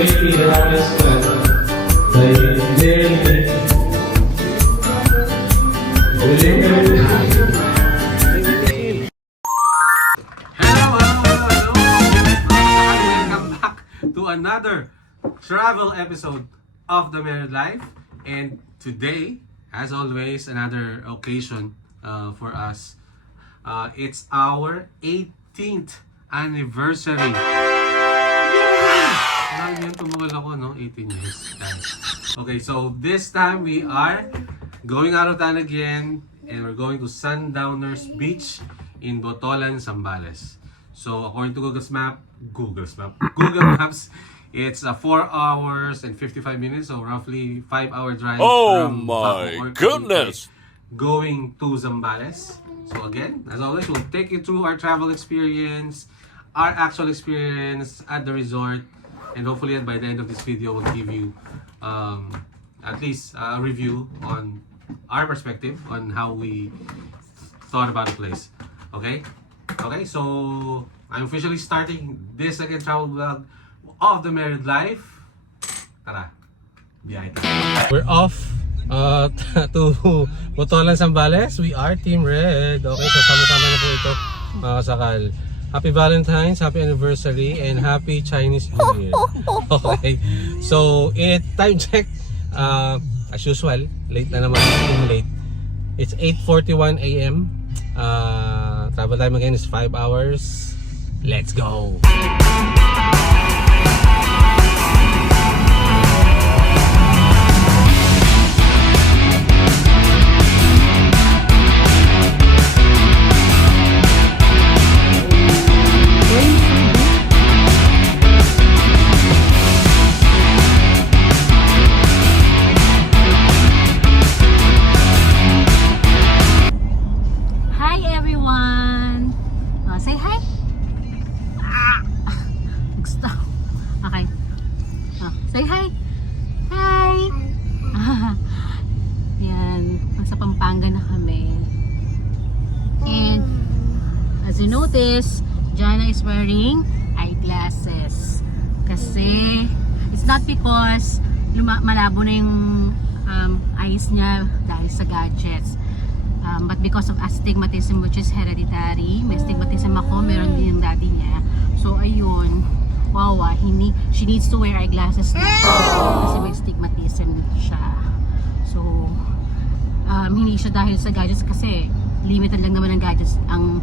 To another travel episode of The Married Life, and today, as always, another occasion for us. It's our 18th anniversary. Alam niyo, tumugol ako, no? 18 years. Okay, so this time we are going out of town again, and we're going to Sundowners Beach in Botolan, Zambales. So according to Google Maps, it's 4 hours and 55 minutes, so roughly 5-hour drive. Oh from my goodness! Going to Zambales. So again, as always, we'll take you through our travel experience, our actual experience at the resort, and hopefully by the end of this video, we'll give you at least a review on our perspective on how we thought about the place. Okay? Okay, so I'm officially starting this second travel vlog of The Married Life. Tara, biyahe tayo. We're off to Botolan, Zambales. We are Team Red. Okay, so sama-sama na po ito mga kasakal. Happy Valentine's, happy anniversary, and happy Chinese New Year. Okay, so time check, as usual, late na naman, late. It's 8:41 a.m. Travel time again is 5 hours. Let's go! Say hi! Hi! Yan, nasa Pampanga na kami. And as you notice, Jana is wearing eyeglasses. Kasi it's not because malabo na yung eyes niya dahil sa gadgets. But because of astigmatism, which is hereditary. May astigmatism ako, meron din yung daddy niya. So ayun, wawa, she needs to wear eyeglasses na kasi may stigmatism siya. So hindi siya dahil sa gadgets kasi limited lang naman ang gadgets ang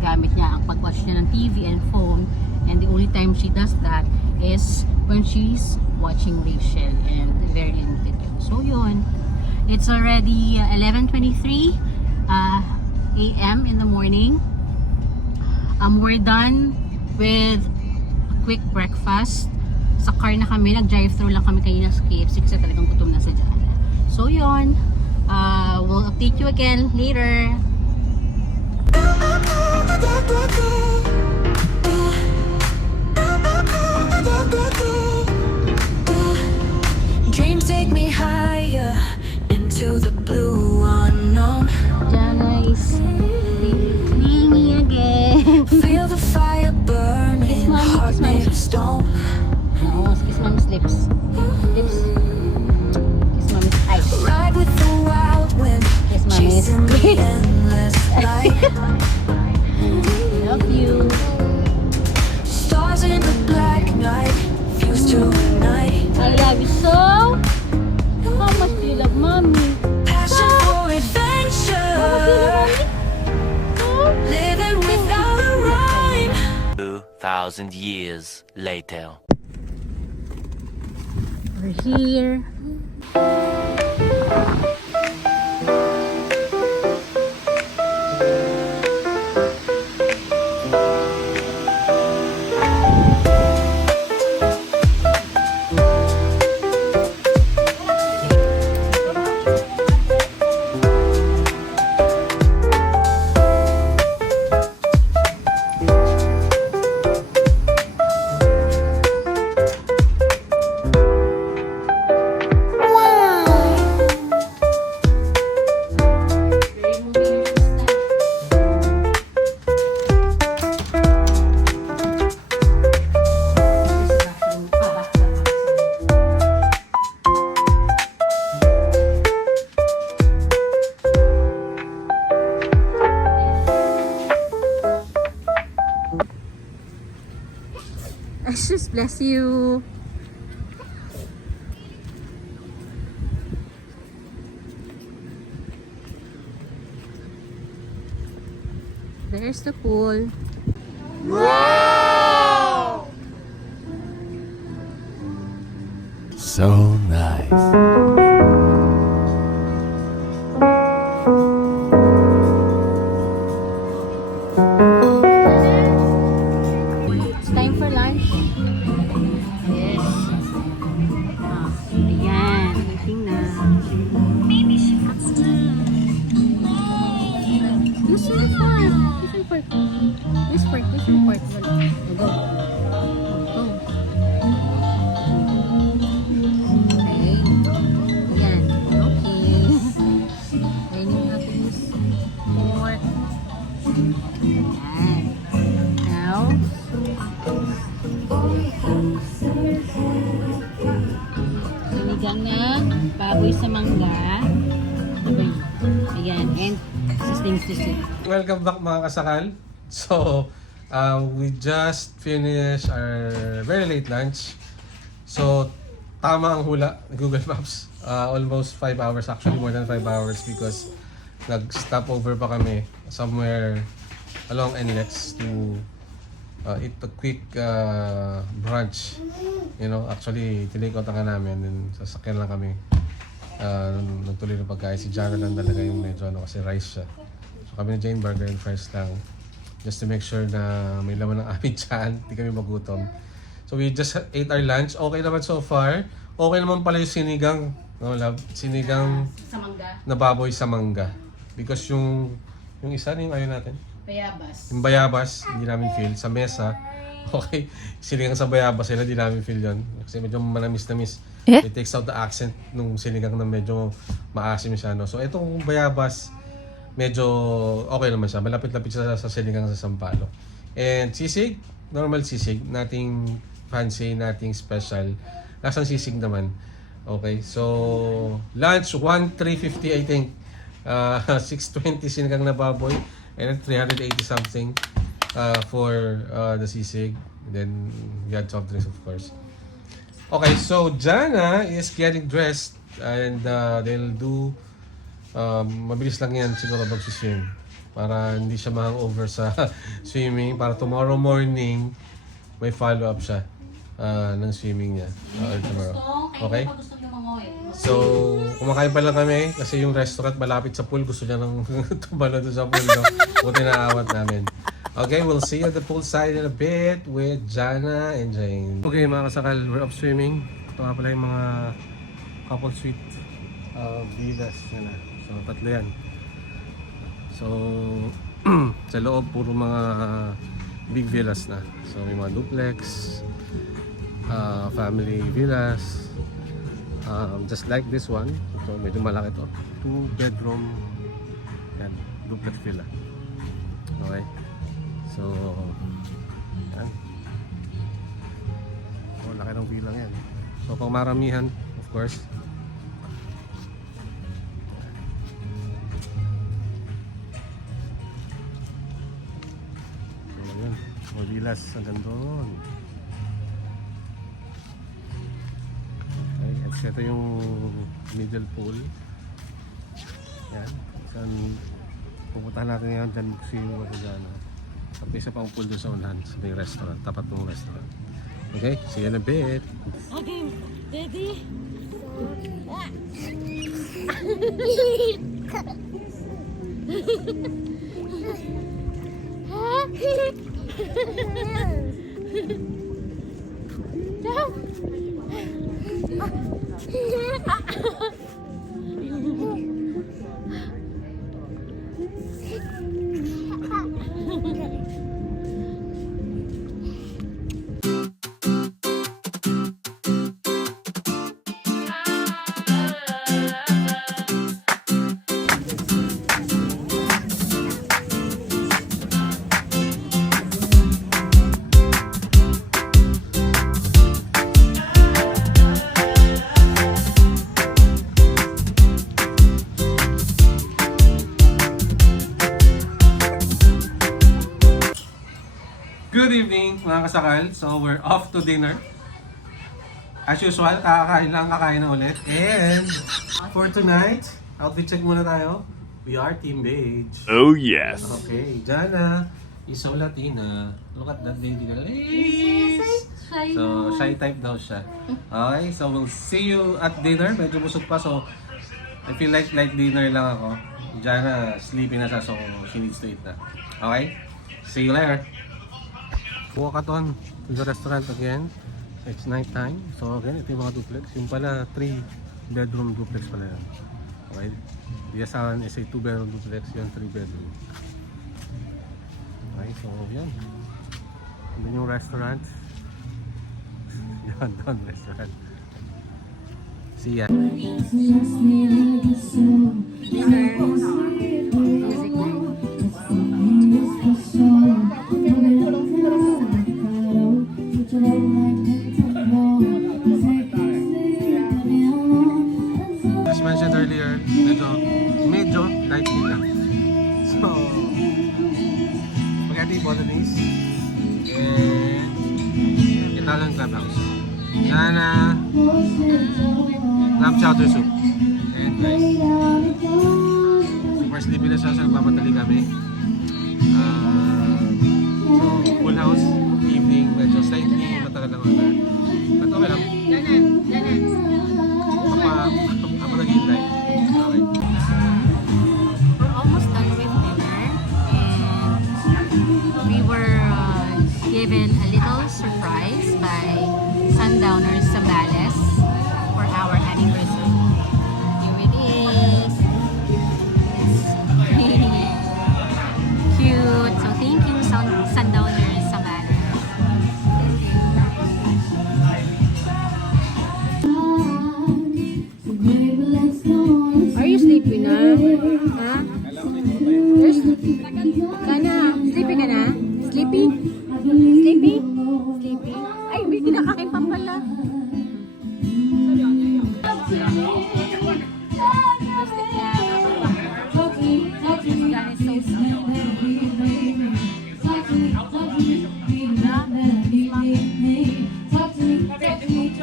gamit niya, ang pag-watch niya ng TV and phone, and the only time she does that is when she's watching Rachel, and very limited yun. So yun, it's already 11:23 a.m. in the morning. We're done with quick breakfast. Sa car na kami, nag-drive-thru lang kami kanina sa KFC kasi talagang gutom na sa Jana. So yun, we'll update you again later. Dreams take me higher into the blue unknown. Jana is clingy again. Feel the fire burning, heart made of stone. No, kiss mommy's lips. Lips. Kiss mommy's eyes. Ride with the wild wind, Kiss mommy's chasing the lips. endless light. Love you. Stars in the black night fuse to ignite. I love you so. How much do you love mommy? Passion for adventure, living without a rhyme. 2,000 years later. We're here. Jesus bless you. There's the pool. So nice. It's time for lunch. Yes. Ayan. Eating na. This one part. This one part. This part. This one part. Go. Go. Go. Okay. Ayan. Okay. Then you have this pork. Ayan. Now, sinigang na baboy sa mangga. Okay. Ayan. And sustain. Welcome back mga kasakal. So, we just finished our very late lunch. So, tama ang hula ng Google Maps. Almost 5 hours, actually more than 5 hours because nag-stop over pa kami somewhere along NLEX to eat a quick brunch. You know, actually, tinake out nga namin and sasakyan lang kami. Nagtuloy ng pagkain. Si Jana lang talaga yung medyo kasi rice siya. So kami ni Jane burger and fries lang. Just to make sure na may laman ng aming tiyan. Hindi kami magutom. So we just ate our lunch. Okay naman so far. Okay naman pala yung sinigang. No, love? Sinigang Sa mangga. na baboy sa mangga. Because yung isa na yung ayaw natin. Bayabas. Yung bayabas, hindi namin feel. Sa mesa, okay. Sinigang sa bayabas, sila hindi namin feel yun. Kasi medyo manamis-namis. It takes out the accent nung sinigang na medyo maasim siya. No? So itong bayabas, medyo okay naman siya. Malapit-lapit siya sa sinigang sa sampalok. And sisig, normal sisig. Nothing fancy, nothing special. Lasang sisig naman. Okay, so lunch, 1,350 I think. 620 sinigang na baboy. And then 380 something for the sisig. Then we had soft drinks of course. Okay, so Jana is getting dressed and they'll do mabilis lang yan siguro mag-swim para hindi siya ma-hangover sa swimming para tomorrow morning may follow-up siya ng swimming niya tomorrow. Okay? So, kumakain pa lang kami kasi yung restaurant malapit sa pool. Gusto niya nang tumalo doon sa pool. No? Buti naawat namin. Okay, we'll see you at the poolside in a bit with Jana and Jane. Okay mga kasakal, we're up swimming. Ito nga pala yung mga couple suite villas nila. So, tatlo yan. So, sa loob, puro mga big villas na. So, may mga duplex, family villas. Just like this one. So, medyo malaki to. 2-bedroom yan, duplex villa. Okay. So, yan. So, laki ng bilang yan. So, pang maramihan, of course. So, yan. Mga villas hanggang doon. Okay, at ito yung middle pool. Yan. Saan pupuntahan natin ngayon dyan si Wagana. Tapos isa pang pool doon sa unahan sa may restaurant, tapat ng restaurant. Okay, see you in a bit. Okay, ready? mga kasakal. So, we're off to dinner. As usual, kakain na ulit. And for tonight, outfit check muna tayo. We are Team Beige. Oh yes. Okay, Jana is so Latina. Look at that baby girl. Yes! So, shy type daw siya. Okay, so we'll see you at dinner. Medyo busog pa, so I feel like dinner lang ako. Jana, sleepy na siya, so she needs to eat na. Okay? See you later. Walk on to the restaurant again. It's night time. So again, ito yung mga duplex. Yung pala, 3-bedroom duplex pala yan. Okay? Yasahan is a 2-bedroom duplex. Yan, 3-bedroom. Okay, so yan. And then yung restaurant. Yan, doon restaurant. See ya. As mentioned earlier, medyo lightly lang. So, spaghetti bolognese and Italian clubhouse. Jana, lamb chowder soup and rice. Super sleepy na siya, so nagmamadali kami. So, full house, evening, medyo slightly matagal lang order. But okay lang. Ako naghihintay. Okay. We're almost done with dinner and we were given a little surprise by Sundowners Zambales for our anniversary. Here it is. It's really cute. So thank you, Sundowners Zambales. Are you sleepy na? Ha? You're sleepy? Kana? Sleepy ka na? Sleepy? Sleepy? Sleepy? Ay, may kinakain pa pala.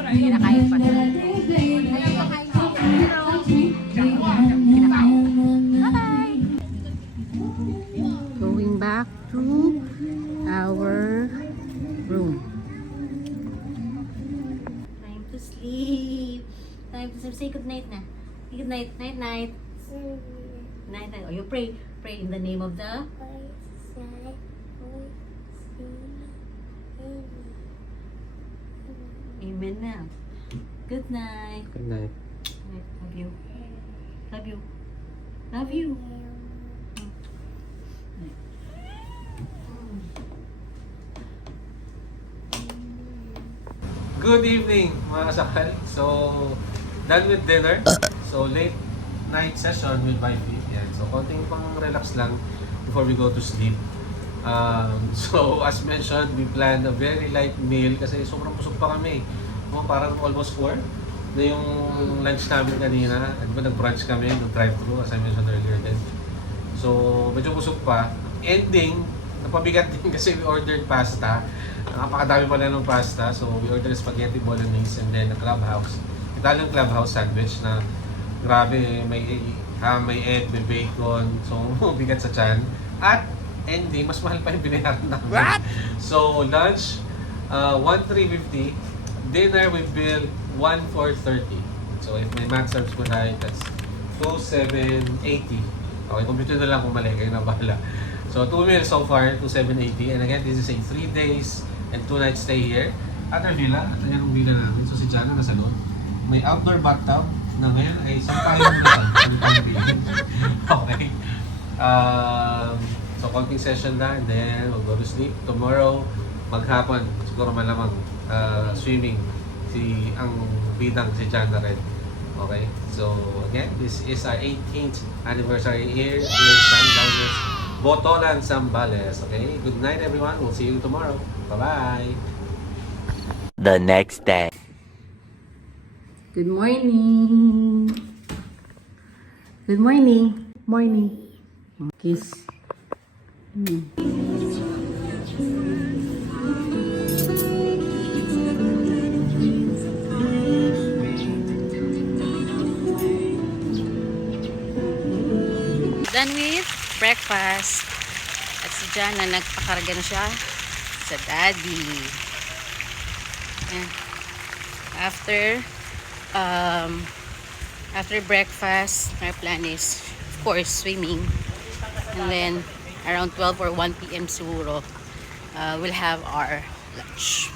Kinakain pa siya. Going back to our room. Time to sleep. Time to sleep. Say good night na. Good night. Night night. Night night. Oh, you pray. Pray in the name of the Amen na. Good night. Good night. Love you. Love you. Love you. Good evening mga kasakal. So, done with dinner. So, late night session with my feet. Yan. So, konting pang relax lang before we go to sleep. So, as mentioned, we planned a very light meal kasi sobrang busog pa kami. Parang almost 4 na yung lunch namin kanina. At diba nag-brunch kami, nag-drive-thru as I mentioned earlier din. So, medyo busog pa. Ending, napabigat din kasi we ordered pasta. Napakadami pala ng pasta. So, we ordered spaghetti bolognese and then a clubhouse. Italian clubhouse sandwich na grabe, may egg, may bacon. So, bigat sa tiyan. At ending, mas mahal pa yung binayaran namin. What? So, lunch, 1,350. Dinner, we billed 1,430. So, if may math serves mo na, that's 2,780. Okay, computer na lang kung mali. Kayo na bahala. So, 2 meals so far, 2,780. And again, this is a 3 days and 2 nights stay here. At our villa. At yan ang villa namin. So, si Jana nasa loob. May outdoor bathtub na ngayon ay sampahin mo na. Okay. So, konting session na and then we'll go to sleep. Tomorrow, maghapon, siguro malamang swimming ang bidang si Jana rin. Okay? So, again, this is our 18th anniversary here in Sundowners Botolan, Zambales. Okay? Good night, everyone. We'll see you tomorrow. Bye-bye! The next day. Good morning. Good morning. Morning. Kiss. done with breakfast. At si Jana, nagpakarga na siya sa daddy. And after breakfast, our plan is, of course, swimming. And then, around 12 or 1 p.m. siguro, we'll have our lunch.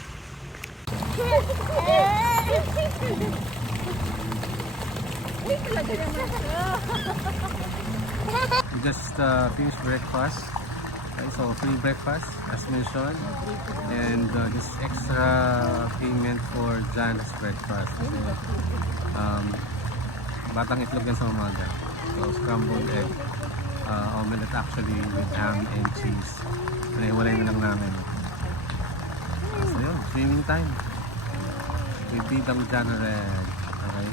We just finished breakfast. Okay, so free breakfast as mentioned, and this extra payment for Jana's breakfast. Kasi, batang itlog yan sa umaga. So scrambled egg, omelette actually with ham and cheese. Walay na lang namin. So yun, swimming time. With Bidang Jana Red. Okay.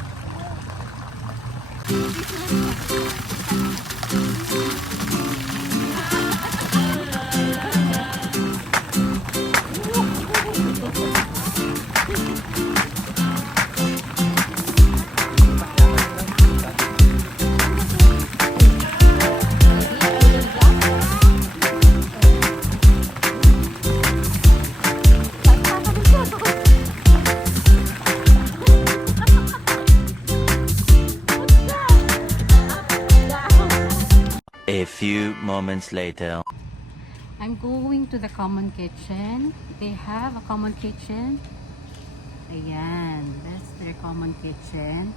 A few moments later. I'm going to the common kitchen. They have a common kitchen. Ayan, that's their common kitchen,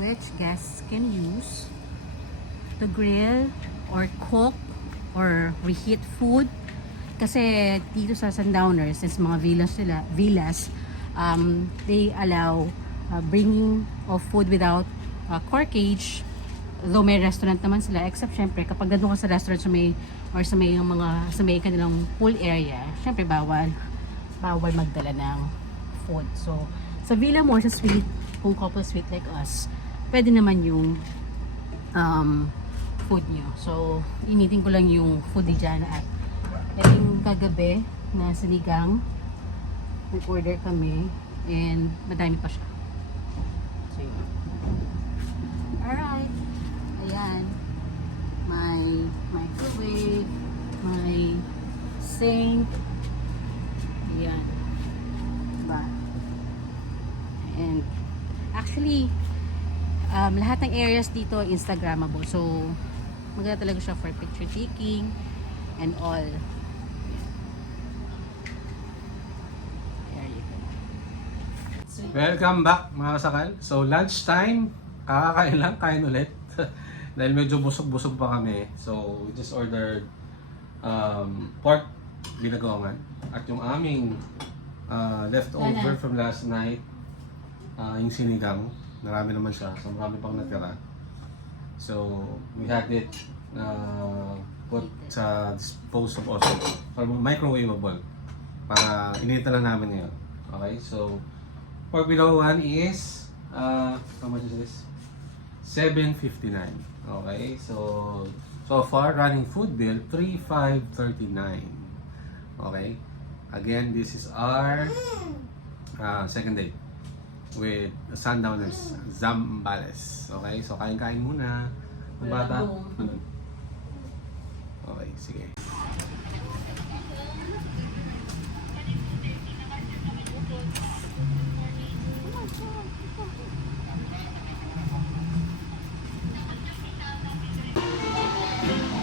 which guests can use to grill or cook or reheat food. Kasi dito sa Sundowners, since mga villas, they allow bringing of food without corkage. Though may restaurant naman sila, except syempre kapag nandun ka sa restaurant sa may kanilang pool area, syempre bawal magdala ng food. So sa villa mo, sa suite, kung couple suite like us, pwede naman yung food nyo. So initin ko lang yung food ni Jana. At yung kagabi na sinigang, nag-order kami and madami pa siya. So yun. Alright. Ayan, my microwave, my sink, ayan, diba? And actually, lahat ng areas dito Instagrammable, so maganda talaga siya for picture taking and all. There you go. Welcome back mga kasakal. So lunchtime, kakakain lang, kain ulit. Dahil medyo busog-busog pa kami. So we just ordered pork binagongan. At yung aming leftover from last night, yung sinigang. Marami naman siya. So marami pang natira. So we had it put sa disposable also. Or microwavable. Para inita lang namin ngayon. Okay, so pork binagongan is how much is this? $7.59. Okay, so far running food bill $3,539. Okay, again this is our second day with the Sundowners Zambales. Okay, so kain-kain muna ng bata. Okay, sige.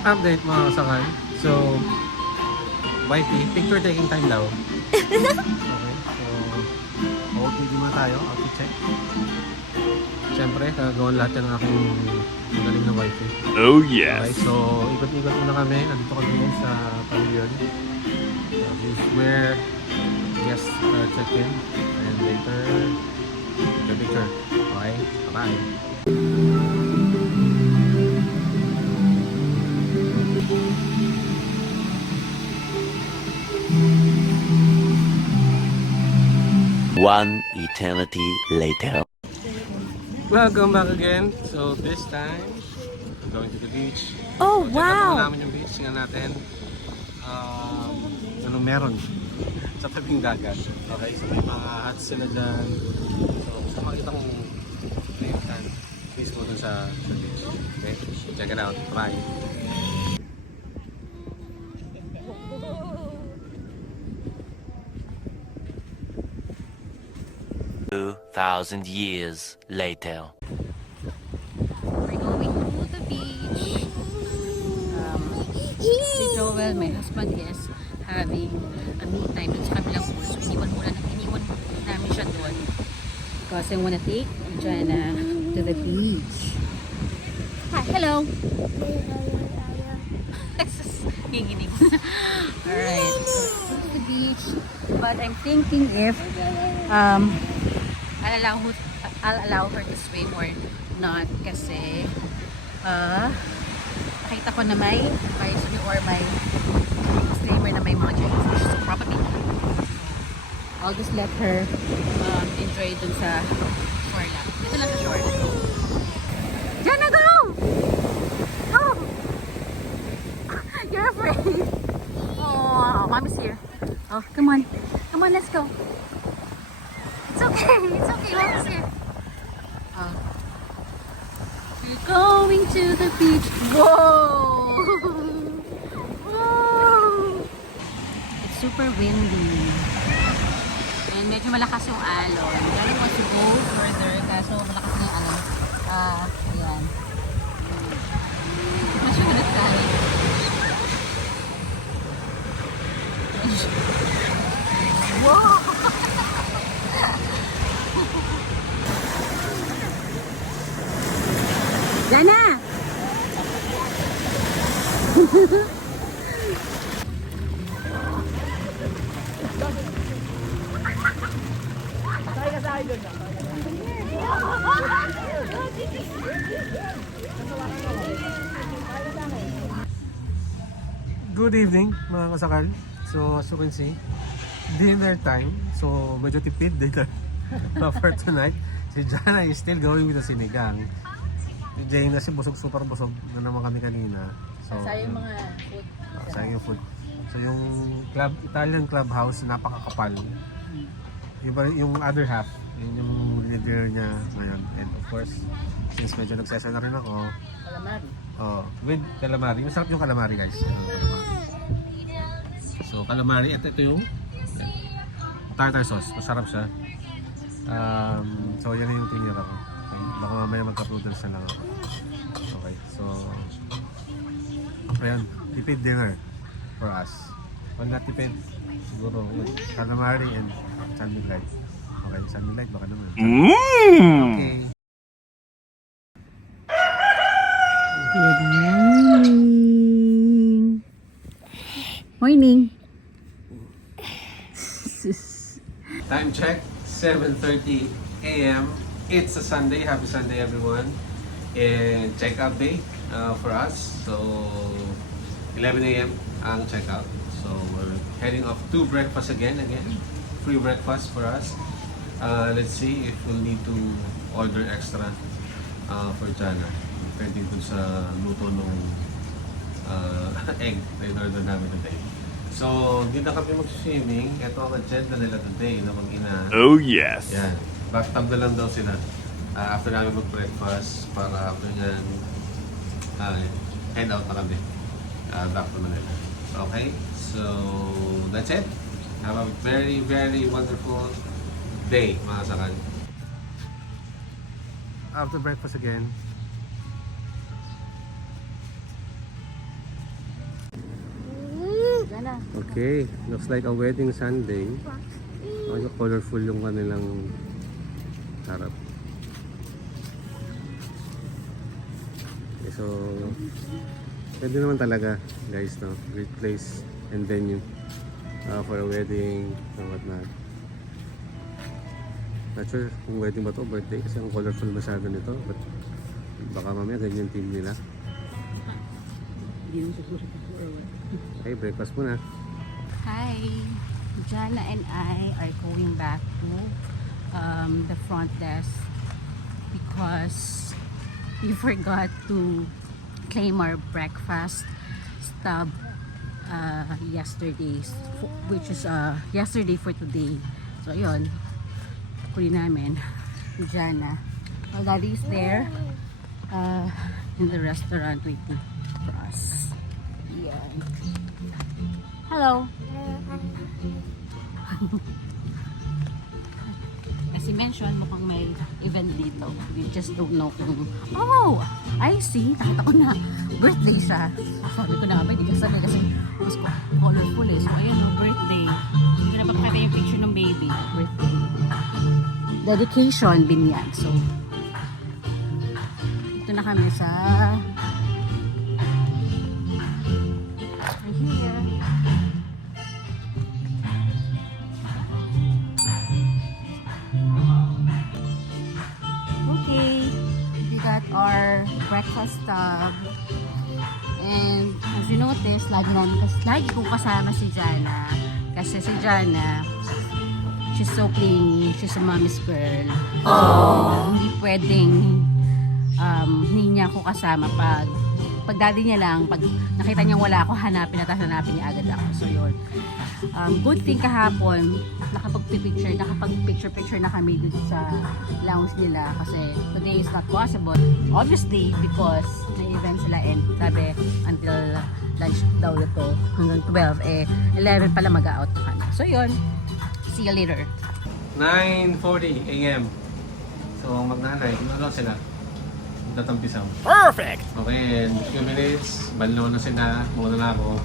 Update mga kasakal. So, wifey, picture taking time daw. Okay, so, outfit muna tayo, outfit check. Siyempre, gagawin lahat yan ng aking magaling na wifey. Oh Okay, yes. so, ikot-ikot muna kami. Nandito kami sa pavilion. This is where guests check in. And later, the picture. Okay, bye-bye. One eternity later. Welcome back again. So this time, I'm going to the beach. Oh, So, wow! check namin yung beach. Tingnan natin. Ano meron sa tabing dagat. Okay, so may mga huts sila dyan. So gusto makita kong layutan. mismo dun sa beach. Okay? Check it out. Bye! 2,000 years later. We're going to the beach. Si Joel, my husband, is having a me time dun sa kabilang pool. So iniwan namin siya doon. Because I wanna take Jana to the beach. Hi, hello! Ginginig. Alright, so to the beach. But I'm thinking if I'll allow her to swim or not kasi nakita ko na may or may disclaimer na may mga giant fish, so probably I'll just let her enjoy dun sa shore lang. Dito lang sa shore. Jana, go! Go! You're afraid. Oh, mommy's here. Oh, come on. Come on, let's go. It's okay. It's okay. Mommy's here. Oh. We're going to the beach. Whoa! Whoa! It's super windy. And medyo malakas yung alon. Jana wants to go further kaso malakas na yung alon. Ayan. Mas yung nagtayo. Wow! Jana! Good evening mga kasakal. So as you can see, dinner time. So medyo tipid dinner for tonight. Si Jana is still going with the sinigang. Si Jane na si busog, super busog na naman kami kanina. So, Sayang mga food. sayang yung food. So yung Italian clubhouse, napakakapal. Yung other half, yun yung leader niya ngayon. And of course, since medyo nagsesa na rin ako, Calamari. with calamari. Masarap yung calamari, guys. So calamari, at ito yung tartar sauce. Masarap siya. So yan yung tinira ko. Okay. Baka mamaya magka-noodles na lang ako. Okay, so ayan, tipid dinner for us. Well, not tipid, siguro yun, calamari and San Miguel. Okay, San Miguel, baka naman. Okay. Good morning. Morning. Time check, 7:30 a.m. It's a Sunday. Happy Sunday, everyone. And check-out day for us. So, 11 a.m. ang check-out. So, we're heading off to breakfast again. Free breakfast for us. Let's see if we'll need to order extra for Jana. Depending dun sa luto ng egg na in-order namin today. So, hindi na kami mag-swimming. Ito ang agenda nila today na mag-ina. Oh yes. Yan. Bathtub na lang daw sila. After namin mag-breakfast, para after nyan, head out na kami. Back to Manila. Okay? So, that's it. Have a very, very wonderful day, mga sakal. After breakfast again. Jana. Okay, looks like a wedding Sunday. Medyo colorful yung kanilang harap. Okay, so pwede naman talaga, guys, no? Great place and venue for a wedding and whatnot. Not sure kung wedding ba to, birthday, kasi ang colorful masyado nito, but baka mamaya ganyan team nila. Okay, breakfast muna. Hi. Jana and I are going back to the front desk because we forgot to claim our breakfast stub yesterday, which is yesterday for today. So yun, kunin namin ni Jana. While Daddy is there, in the restaurant waiting for us. Yan. Hello. Kasi mention, mukhang may event dito. We just don't know kung... Oh! I see! Nakita ko na. Birthday siya. Sabi ko na nga ba, hindi kasi mas colorful eh. So, ayun, birthday. Hindi ko na papakita yung picture ng baby. Birthday. Dedication, binyag. So, ito na kami sa... We're here. Okay, we got our breakfast tub. And as you notice, lagi kong kasama si Jana. Kasi si Jana, she's so clingy. She's a mommy's girl. Hindi pwedeng hindi niya ako kasama pag daddy niya lang, pag nakita niya wala ako, hanapin niya agad ako. So yun. Good thing kahapon, nakapag-picture na kami dito sa lounge nila kasi today is not possible. Obviously, because may event sila and sabi until lunch daw ito hanggang 12, 11 pala mag-out na kami. So yun, see you later. 9:40 a.m. So magnanay, ano sila? Tatampisaw. Perfect! Okay, in a few minutes, banlaw na sila, muna na ako.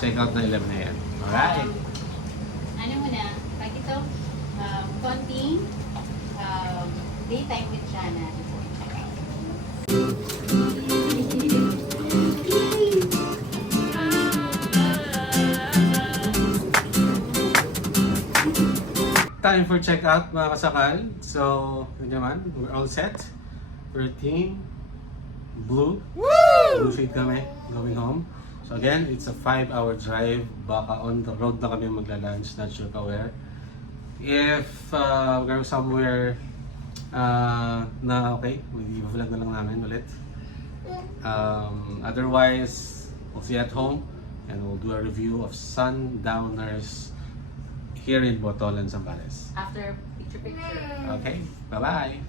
Check out na 11 na yan. Alright! Ano muna, pag ito, konting daytime with Jana before we check out. Time for check-out mga kasakal. So, yun naman, we're all set. We're team blue. Blue shade kami, going home. So again, it's a 5-hour drive. Baka on the road na kami magla-lunch, not sure pa where. If we're going somewhere na okay, i-vlog na lang namin ulit. Otherwise, we'll see you at home and we'll do a review of Sundowners here in Botolan, Zambales. After picture. Okay, bye-bye!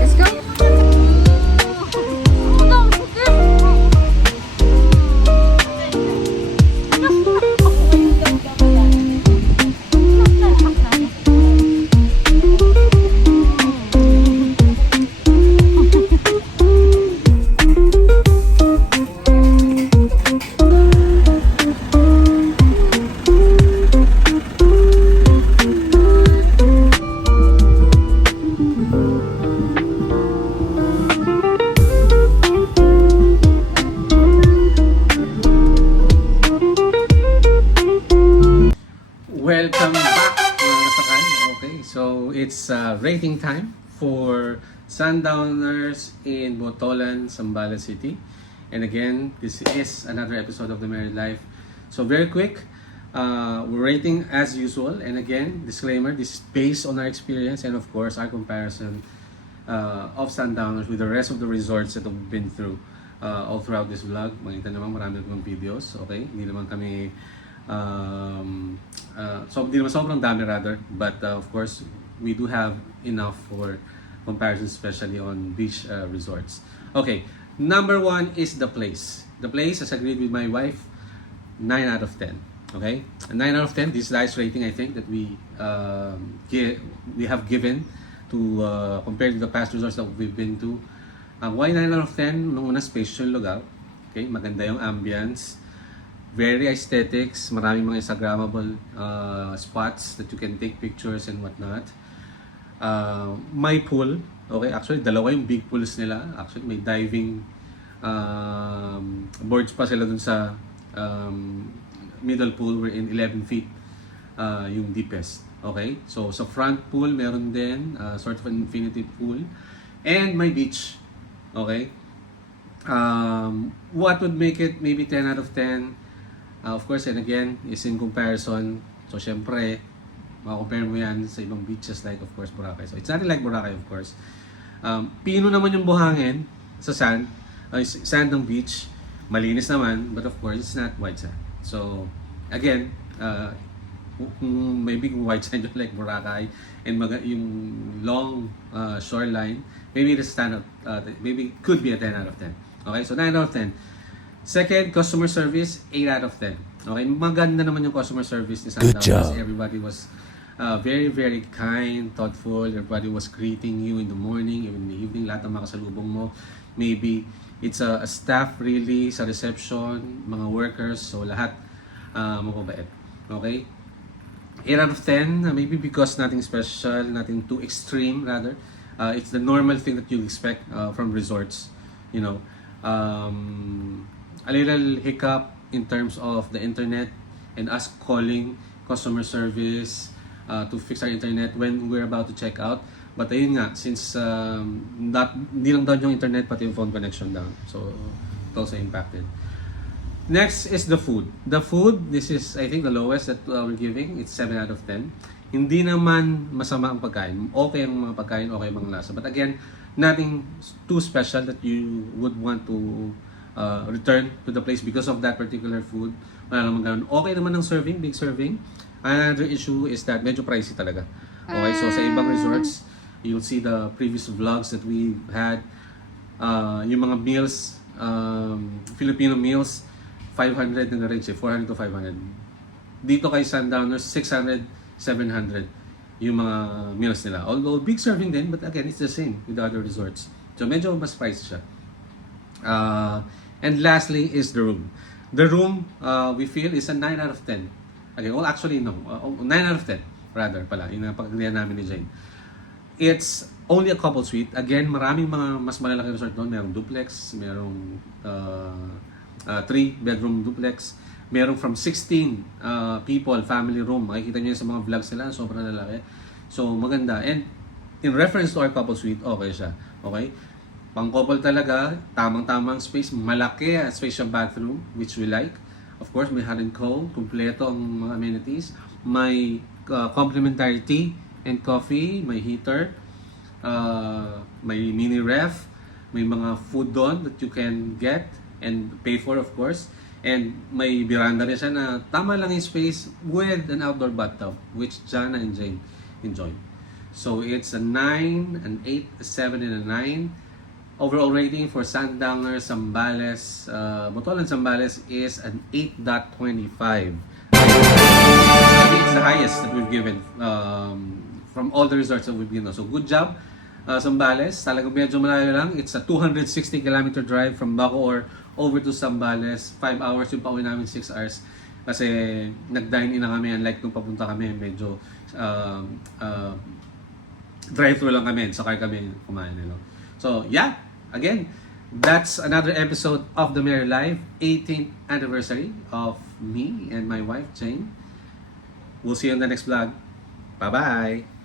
Let's go. Welcome back mga kasakal. Okay, so it's rating time for Sundowners in Botolan, Zambales City. And again, this is another episode of The Married Life. So very quick, we're rating as usual. And again, disclaimer, this is based on our experience and of course our comparison of Sundowners with the rest of the resorts that we've been through all throughout this vlog. Makita naman marami akong videos. Okay, hindi naman kami so hindi naman sobrang dami rather, but of course we do have enough for comparison, especially on beach resorts. Okay, number 1 is the place. The place, as agreed with my wife, 9 out of 10. Okay, a 9 out of 10. This is the highest rating I think that we have given to compared to the past resorts that we've been to. Why 9 out of 10? Nung una, spacious yung lugar. Okay, maganda yung ambience. Very aesthetics, maraming mga Instagrammable spots that you can take pictures and whatnot. May pool. Okay, actually dalawa yung big pools nila. Actually may diving boards pa sila dun sa middle pool, we're in 11 feet yung deepest. Okay, so sa front pool meron din sort of an infinity pool and may beach. Okay, what would make it maybe 10 out of 10? Of course, and again, is in comparison. So, syempre, makakompare mo yan sa ibang beaches like, of course, Boracay. So, it's not like Boracay, of course. Pino naman yung buhangin. sa sand, sand ng beach, malinis naman, but of course, it's not white sand. So, again, maybe kung white sand yung like Boracay and yung long shoreline, maybe it is maybe could be a 10 out of 10. Okay, so 9 out of 10. Second, customer service, 8 out of 10. Okay, maganda naman yung customer service ni Sundown. Good job. Kasi everybody was very, very kind, thoughtful. Everybody was greeting you in the morning, even in the evening. Lahat ng makasalubong mo. Maybe it's a staff really sa reception, mga workers. So lahat mababait. Okay? 8 out of 10, maybe because nothing special, nothing too extreme rather. It's the normal thing that you expect from resorts. You know, a little hiccup in terms of the internet and us calling customer service to fix our internet when we're about to check out. But ayun nga, since hindi lang down yung internet, pati yung phone connection down. So, it also impacted. Next is the food. The food, this is I think the lowest that we're giving. It's 7 out of 10. Hindi naman masama ang pagkain. Okay ang mga pagkain, okay ang mga lasa. But again, nothing too special that you would want to return to the place because of that particular food. Wala naman ganun. Okay naman ang serving, big serving. Another issue is that medyo pricey talaga. Okay, so sa ibang resorts, you'll see the previous vlogs that we had. Yung mga meals, Filipino meals, 500 na range, 400 to 500. Dito kay Sundowners, 600, 700 yung mga meals nila. Although big serving din, but again, it's the same with the other resorts. So medyo mas pricey siya. And lastly is the room. The room, we feel, is a 9 out of 10. Again, well, actually, no. 9 out of 10, rather pala. Yung napakagalian namin ni Jane. It's only a couple suite. Again, maraming mga mas malalaki resort doon. Merong duplex, merong 3-bedroom duplex. Merong from 16 people, family room. Makikita nyo yun sa mga vlogs nila. Sobrang lalaki. So, maganda. And in reference to our couple suite, okay siya. Okay? Pang-couple talaga, tamang-tamang space, malaki ang space yung bathroom, which we like. Of course, may hot and cold, kumpleto ang mga amenities. May complimentary tea and coffee, may heater, may mini ref, may mga food doon that you can get and pay for, of course. And may veranda rin siya na tama lang yung space with an outdoor bathtub, which Jana and Jane enjoy. So it's a 9, an 8, a 7, and a 9. Overall rating for Sundowner Zambales, Botolan Zambales is an 8.25. It's the highest that we've given from all the resorts that we've given. So good job, Zambales. Talagang medyo malayo lang. It's a 260-kilometer drive from Bacoor over to Zambales. 5 hours yung pauwi namin, 6 hours. Kasi nag-dine in na kami, unlike nung papunta kami, medyo drive-thru lang kami, sakay kami kumain. So yeah, again, that's another episode of The Merry Life, 18th anniversary of me and my wife, Jane. We'll see you in the next vlog. Bye-bye!